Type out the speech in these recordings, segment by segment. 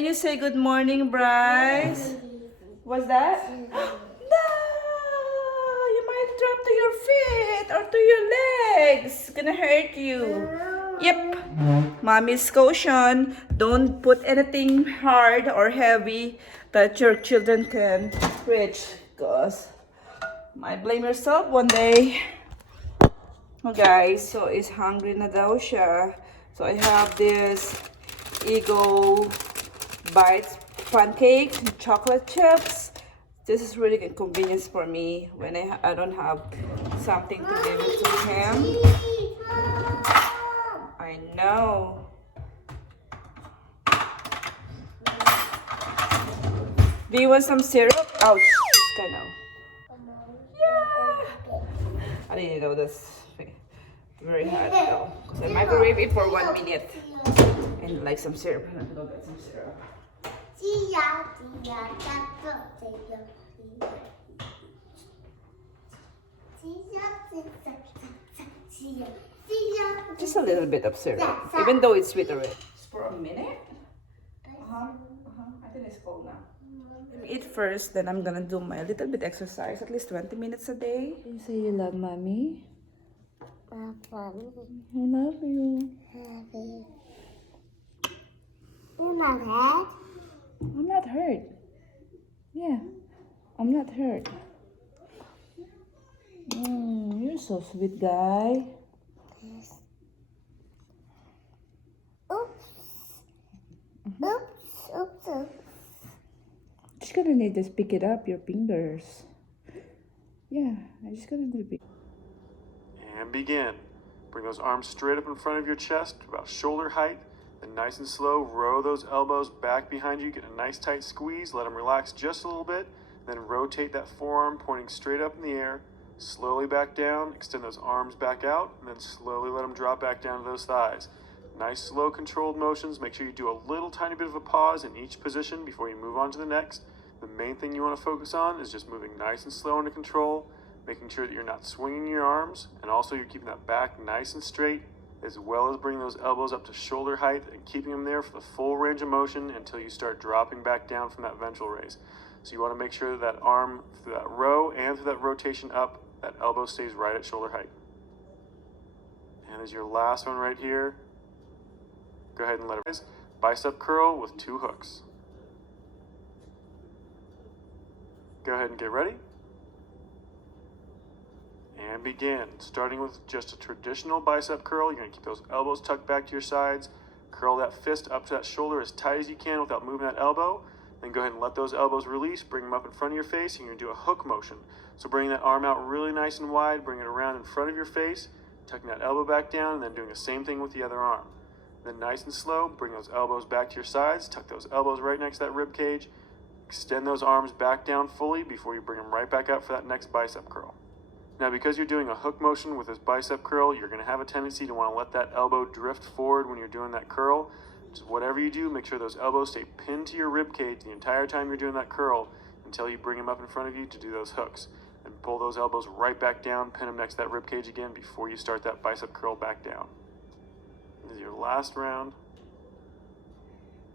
Can you say good morning, Bryce? What's that? No! You might drop to your feet or to your legs. It's gonna hurt you. Yep. Mommy's caution. Don't put anything hard or heavy that your children can reach. Because might blame yourself one day. Oh guys, so it's hungry na daw siya. So I have this Ego Bites pancake, chocolate chips. This is really inconvenience for me when I don't have something to give it to him. I know. Do you want some syrup? Ouch, it's kind of. Yeah. I didn't know this. Very hot though. Because I microwave it for 1 minute. And like some syrup. I'm gonna go get some syrup. Just a little bit of syrup. Even though it's sweet already. Just for a minute? I think it's cold now. Let me eat first, then I'm gonna do my little bit exercise, at least 20 minutes a day. You say you love mommy? I love you. You're not hurt? I'm not hurt. Yeah, I'm not hurt. You're so sweet, guy. Yes. Oops. Just gonna need to pick it up, your fingers. Yeah, I just gonna do it. And begin. Bring those arms straight up in front of your chest, about shoulder height. Then nice and slow, row those elbows back behind you. Get a nice tight squeeze. Let them relax just a little bit. Then rotate that forearm, pointing straight up in the air. Slowly back down. Extend those arms back out. And then slowly let them drop back down to those thighs. Nice, slow, controlled motions. Make sure you do a little tiny bit of a pause in each position before you move on to the next. The main thing you want to focus on is just moving nice and slow under control, making sure that you're not swinging your arms, and also you're keeping that back nice and straight, as well as bringing those elbows up to shoulder height and keeping them there for the full range of motion until you start dropping back down from that ventral raise. So you want to make sure that arm, through that row and through that rotation up, that elbow stays right at shoulder height. And as your last one right here, go ahead and let it rise. Bicep curl with 2 hooks. Go ahead and get ready. And begin. Starting with just a traditional bicep curl, you're going to keep those elbows tucked back to your sides. Curl that fist up to that shoulder as tight as you can without moving that elbow. Then go ahead and let those elbows release. Bring them up in front of your face, and you're going to do a hook motion. So bring that arm out really nice and wide. Bring it around in front of your face, tucking that elbow back down, and then doing the same thing with the other arm. Then nice and slow, bring those elbows back to your sides. Tuck those elbows right next to that rib cage. Extend those arms back down fully before you bring them right back up for that next bicep curl. Now, because you're doing a hook motion with this bicep curl, you're going to have a tendency to want to let that elbow drift forward when you're doing that curl. Just whatever you do, make sure those elbows stay pinned to your rib cage the entire time you're doing that curl until you bring them up in front of you to do those hooks. And pull those elbows right back down, pin them next to that rib cage again before you start that bicep curl back down. This is your last round.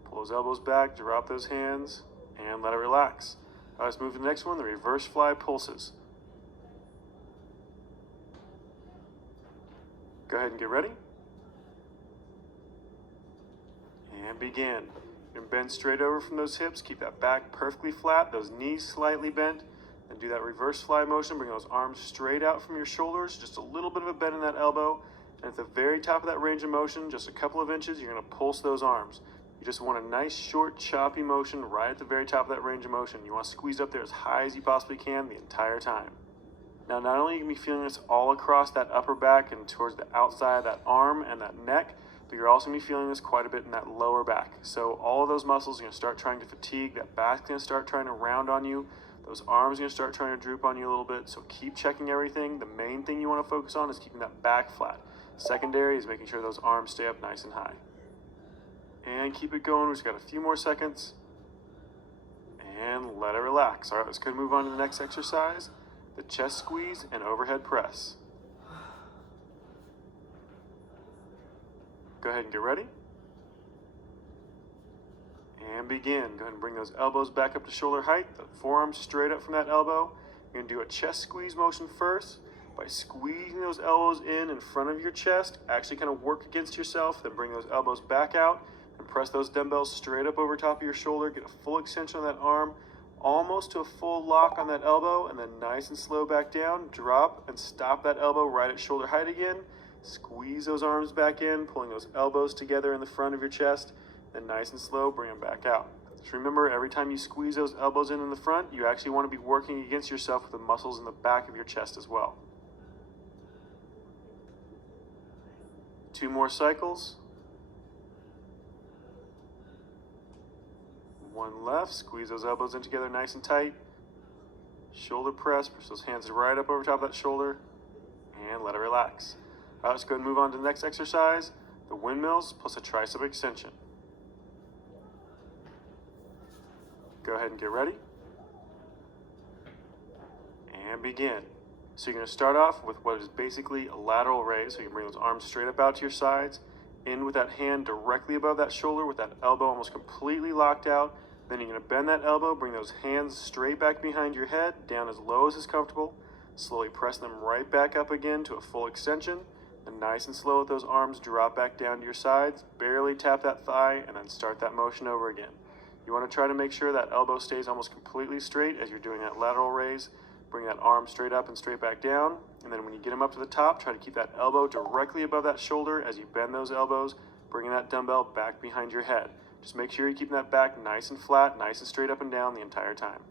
Pull those elbows back, drop those hands, and let it relax. All right, let's move to the next one, the reverse fly pulses. Go ahead and get ready. And begin. You're going to bend straight over from those hips. Keep that back perfectly flat, those knees slightly bent. Then do that reverse fly motion. Bring those arms straight out from your shoulders. Just a little bit of a bend in that elbow. And at the very top of that range of motion, just a couple of inches, you're going to pulse those arms. You just want a nice, short, choppy motion right at the very top of that range of motion. You want to squeeze up there as high as you possibly can the entire time. Now, not only are you going to be feeling this all across that upper back and towards the outside of that arm and that neck, but you're also going to be feeling this quite a bit in that lower back. So all of those muscles are going to start trying to fatigue. That back's going to start trying to round on you. Those arms are going to start trying to droop on you a little bit. So keep checking everything. The main thing you want to focus on is keeping that back flat. Secondary is making sure those arms stay up nice and high. And keep it going. We've just got a few more seconds. And let it relax. All right, let's go move on to the next exercise. The chest squeeze and overhead press. Go ahead and get ready. And And begin. Go ahead and bring those elbows back up to shoulder height, the forearms straight up from that elbow. You're going to do a chest squeeze motion first by squeezing those elbows in front of your chest. Actually kind of work against yourself, then bring those elbows back out and press those dumbbells straight up over top of your shoulder. Get a full extension on that arm, almost to a full lock on that elbow, and then nice and slow back down. Drop and stop that elbow right at shoulder height again. Squeeze those arms back in, pulling those elbows together in the front of your chest. Then nice and slow, bring them back out. Just remember, every time you squeeze those elbows in the front, you actually want to be working against yourself with the muscles in the back of your chest as well. 2 more cycles. 1 left. Squeeze those elbows in together nice and tight. Shoulder press. Push those hands right up over top of that shoulder. And let it relax. All right, let's go ahead and move on to the next exercise. The windmills plus a tricep extension. Go ahead and get ready. And begin. So you're going to start off with what is basically a lateral raise. So you can bring those arms straight up out to your sides. In with that hand directly above that shoulder with that elbow almost completely locked out. Then you're going to bend that elbow, bring those hands straight back behind your head, down as low as is comfortable. Slowly press them right back up again to a full extension. And nice and slow with those arms, drop back down to your sides. Barely tap that thigh and then start that motion over again. You want to try to make sure that elbow stays almost completely straight as you're doing that lateral raise. Bring that arm straight up and straight back down. And then when you get them up to the top, try to keep that elbow directly above that shoulder as you bend those elbows, bringing that dumbbell back behind your head. Just make sure you're keeping that back nice and flat, nice and straight up and down the entire time.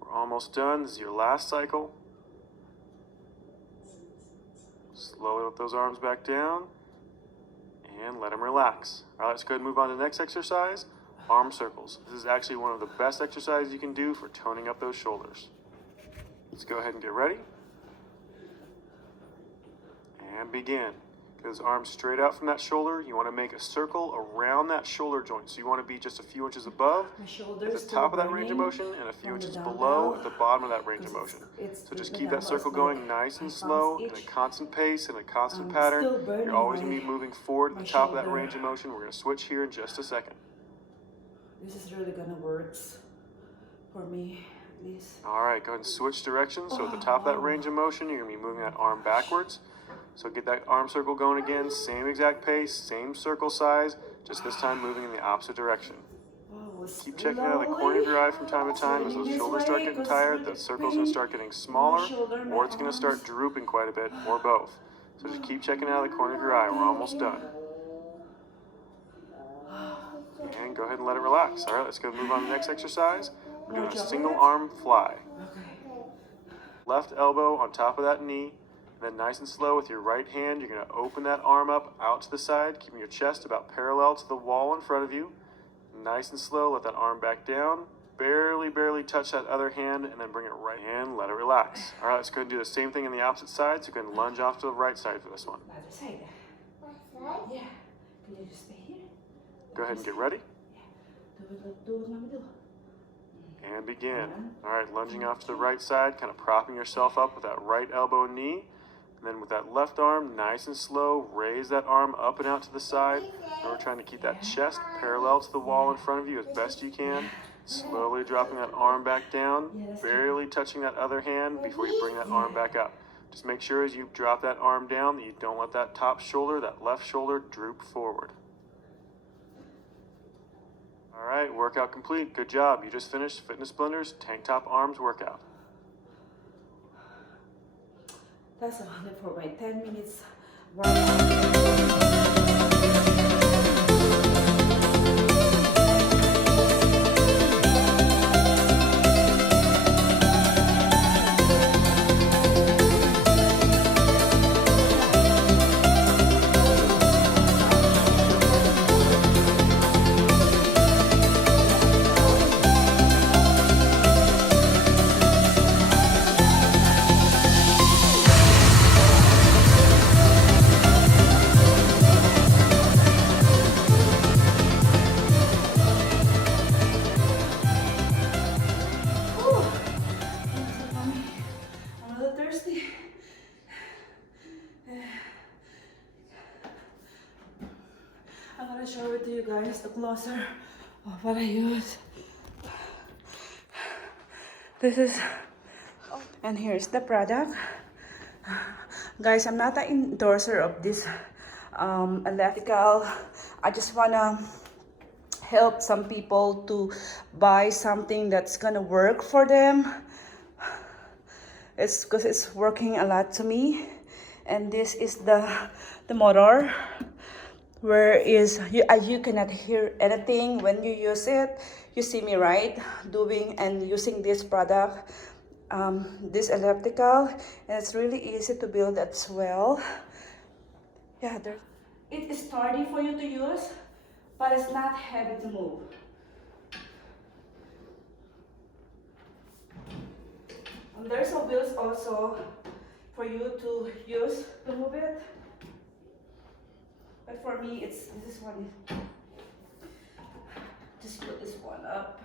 We're almost done. This is your last cycle. Slowly let those arms back down and let them relax. All right, let's go ahead and move on to the next exercise, arm circles. This is actually one of the best exercises you can do for toning up those shoulders. Let's go ahead and get ready. And begin. Get those arms straight out from that shoulder. You want to make a circle around that shoulder joint. So you want to be just a few inches above at the top of that range of motion and a few inches below at the bottom of that range of motion. So just keep that circle going nice and slow in a constant pace and a constant pattern. You're always going to be moving forward at the top of that range of motion. We're going to switch here in just a second. This is really gonna work for me. All right, go ahead and switch directions. So at the top of that range of motion, you're going to be moving that arm backwards. So get that arm circle going again, same exact pace, same circle size, just this time moving in the opposite direction. Keep checking out of the corner of your eye from time to time. As those shoulders start getting tired, that circle's going to start getting smaller, or it's going to start drooping quite a bit, or both. So just keep checking out of the corner of your eye. We're almost done. And go ahead and let it relax. All right, let's go move on to the next exercise. We're doing a single arm fly. Left elbow on top of that knee. And then nice and slow with your right hand, you're going to open that arm up out to the side, keeping your chest about parallel to the wall in front of you. Nice and slow, let that arm back down. Barely touch that other hand, and then bring it right in, let it relax. All right, let's go ahead and do the same thing on the opposite side. So go ahead and lunge off to the right side for this one. Other side. Yeah. Can you just stay here? Go ahead and get ready. Do what Mommy do. And begin. All right, lunging off to the right side, kind of propping yourself up with that right elbow and knee. And then with that left arm, nice and slow, raise that arm up and out to the side. And we're trying to keep that chest parallel to the wall in front of you as best you can. Slowly dropping that arm back down, barely touching that other hand before you bring that arm back up. Just make sure as you drop that arm down that you don't let that top shoulder, that left shoulder, droop forward. All right, workout complete. Good job. You just finished Fitness Blender's Tank Top Arms workout. That's enough for my 10 minutes workout. I'm gonna show it to you guys, the closer Oh, what I use. This is, and here's the product. Guys, I'm not an endorser of this electrical. I just wanna help some people to buy something that's gonna work for them. It's because it's working a lot to me. And this is the motor, where is you cannot hear anything when you use it. You see me, right, doing and using this product, this elliptical, and it's really easy to build as well. Yeah, it is sturdy for you to use, but it's not heavy to move. And there's a wheels also for you to use to move it. But for me, it's this one. Just put this one up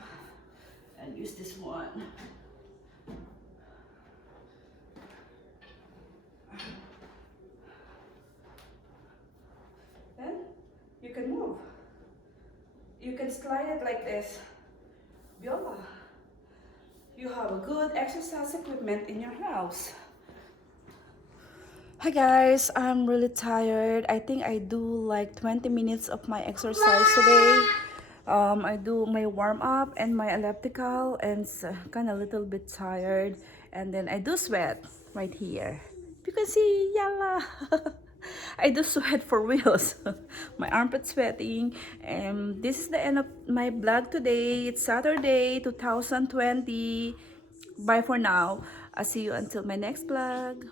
and use this one. Then you can move. You can slide it like this. Voila. You have a good exercise equipment in your house. Hi guys, I'm really tired. I think I do like 20 minutes of my exercise today. I do my warm up and my elliptical, and kind of a little bit tired. And then I do sweat right here. You can see, yalla. I do sweat for reals. My armpit sweating. And this is the end of my vlog today. It's Saturday, 2020. Bye for now. I'll see you until my next vlog.